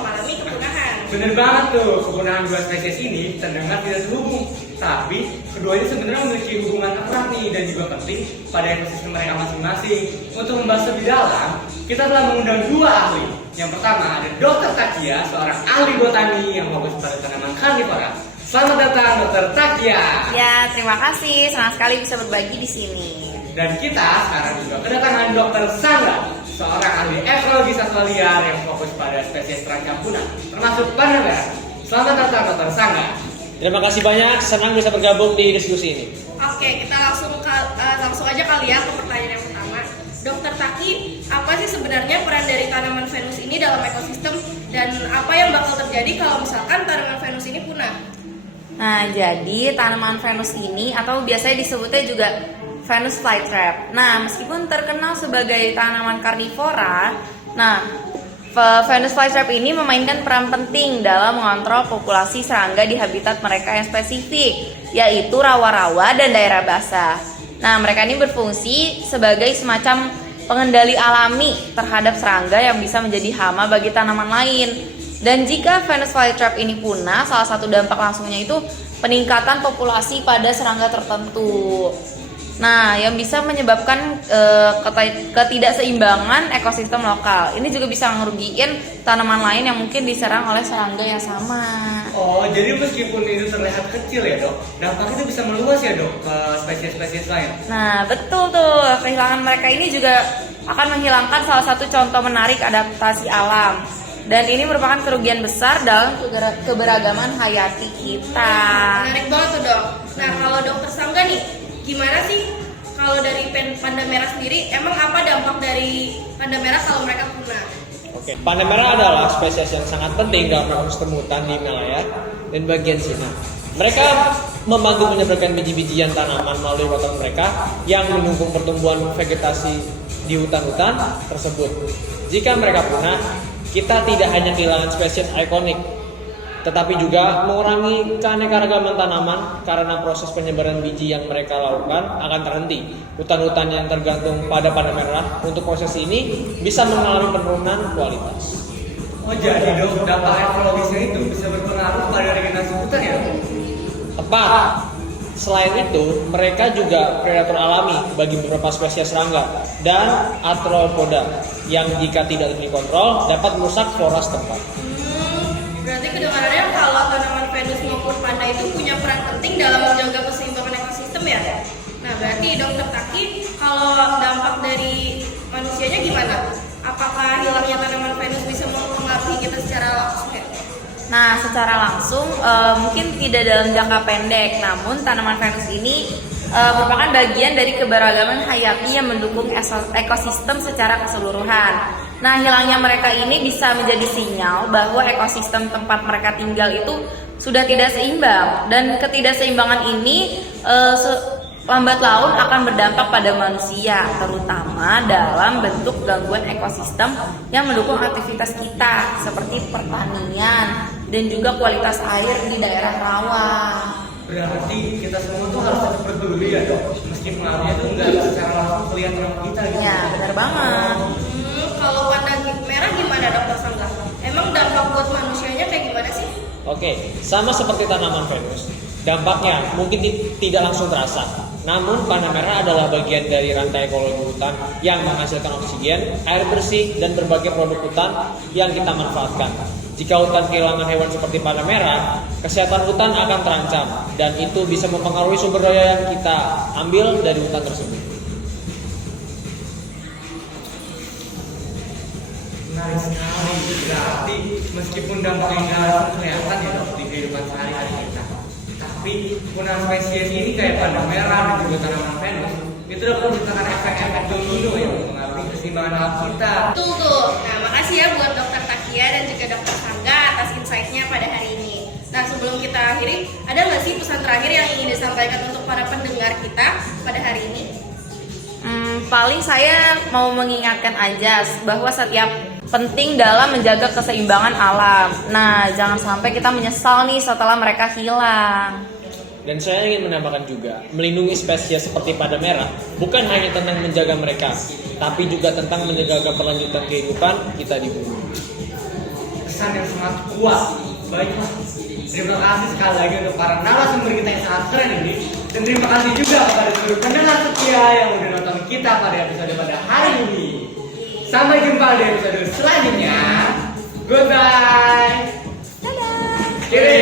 mengalami kepunahan. Bener banget tuh, kepunahan dua spesies ini terdengar tidak terhubung. Tapi keduanya sebenarnya memiliki hubungan erat nih dan juga penting pada ekosistem mereka masing-masing. Untuk membahas lebih dalam, kita telah mengundang dua ahli. Yang pertama ada Dr. Takia, seorang ahli botani yang fokus pada tanaman karnivora. Selamat datang Dr. Takia. Ya, terima kasih. Senang sekali bisa berbagi di sini. Dan kita sekarang juga kedatangan Dr. Sangga, seorang ahli ekologi satwa liar yang fokus pada spesies terancam punah, termasuk panamera. Selamat datang Dr. Sangga. Terima kasih banyak, senang bisa bergabung di diskusi ini. Oke, kita langsung aja kali ya ke pertanyaan yang pertama. Dokter Taki, apa sih sebenarnya peran dari tanaman Venus ini dalam ekosistem dan apa yang bakal terjadi kalau misalkan tanaman Venus ini punah? Nah, jadi tanaman Venus ini atau biasanya disebutnya juga Venus flytrap. Nah, meskipun terkenal sebagai tanaman karnivora, Venus flytrap ini memainkan peran penting dalam mengontrol populasi serangga di habitat mereka yang spesifik, yaitu rawa-rawa dan daerah basah. Nah, mereka ini berfungsi sebagai semacam pengendali alami terhadap serangga yang bisa menjadi hama bagi tanaman lain. Dan jika Venus flytrap ini punah, salah satu dampak langsungnya itu peningkatan populasi pada serangga tertentu. Nah, yang bisa menyebabkan ketidakseimbangan ekosistem lokal. Ini juga bisa ngerugiin tanaman lain yang mungkin diserang oleh serangga yang sama. Oh, jadi meskipun itu terlihat kecil ya dok, dampaknya itu bisa meluas ya dok ke spesies-spesies lain. Nah, betul tuh. Kehilangan mereka ini juga akan menghilangkan salah satu contoh menarik adaptasi alam. Dan ini merupakan kerugian besar dalam keberagaman hayati kita. Menarik banget tuh dok. Nah, kalau dokter Sangga nih, gimana sih kalau dari panda merah sendiri, emang apa dampak dari panda merah kalau mereka punah? Oke, panamera adalah spesies yang sangat penting dalam ekosistem hutan di Himalaya dan bagian Cina. Mereka membantu menyebarkan biji-bijian tanaman melalui batang mereka yang mendukung pertumbuhan vegetasi di hutan-hutan tersebut. Jika mereka punah, kita tidak hanya kehilangan spesies ikonik, tetapi juga mengurangi keanekaragaman tanaman karena proses penyebaran biji yang mereka lakukan akan terhenti. Hutan-hutan yang tergantung pada panamera untuk proses ini bisa mengalami penurunan kualitas. Oh, jadi dok, dampak ekologisnya itu bisa berpengaruh pada regenerasi hutan ya dok? Tepat. Selain itu, mereka juga predator alami bagi beberapa spesies serangga dan arthropoda yang jika tidak dikontrol dapat merusak flora setempat. Berarti kedengarannya kalau tanaman Venus maupun panda itu punya peran penting dalam menjaga keseimbangan ekosistem ya? Nah, berarti dokter Taki, kalau dampak dari manusianya gimana? Apakah hilangnya tanaman Venus bisa mempengaruhi kita secara langsung ya? Nah, secara langsung mungkin tidak dalam jangka pendek, namun tanaman Venus ini merupakan bagian dari keberagaman hayati yang mendukung ekosistem secara keseluruhan. Nah, hilangnya mereka ini bisa menjadi sinyal bahwa ekosistem tempat mereka tinggal itu sudah tidak seimbang, dan ketidakseimbangan ini lambat laun akan berdampak pada manusia, terutama dalam bentuk gangguan ekosistem yang mendukung aktivitas kita seperti pertanian dan juga kualitas air di daerah rawa. Berarti kita semua tuh harus tetap peduli ya dok, meski pengaruhnya itu nggak secara langsung kelihatan sama kita gitu. Ya, benar banget. Kalau panda merah gimana dokter Sangga? Emang dampak buat manusianya kayak gimana sih? Oke, sama seperti tanaman Venus, dampaknya mungkin tidak langsung terasa. Namun panamera adalah bagian dari rantai ekologi hutan yang menghasilkan oksigen, air bersih, dan berbagai produk hutan yang kita manfaatkan. Jika hutan kehilangan hewan seperti panamera, kesehatan hutan akan terancam dan itu bisa mempengaruhi sumber daya yang kita ambil dari hutan tersebut. Menarik sekali. Berarti meskipun dampaknya nggak langsung kelihatan ya dok di kehidupan sehari-hari kita, tapi punah spesies ini kayak panda merah dan juga tanaman Venus itu dapat menciptakan efek-efek domino yang mempengaruhi keseimbangan alam kita. Betul tuh. Nah, makasih ya buat dokter Takia dan juga dokter Sangga atas insight-nya pada hari ini. Nah, sebelum kita akhiri, ada nggak sih pesan terakhir yang ingin disampaikan untuk para pendengar kita pada hari ini? Paling saya mau mengingatkan aja bahwa setiap penting dalam menjaga keseimbangan alam. Nah, jangan sampai kita menyesal nih setelah mereka hilang. Dan saya ingin menambahkan juga, melindungi spesies seperti panamera bukan hanya tentang menjaga mereka, tapi juga tentang menjaga keberlanjutan kehidupan kita di bumi. kesan yang sangat kuat. Baiklah, terima kasih sekali lagi untuk para narasumber kita yang sangat keren ini. Dan terima kasih juga kepada seluruh pendengar setia yang udah nonton kita pada episode pada hari ini. Sampai jumpa di episode selanjutnya. Goodbye. Dadah. Kiri.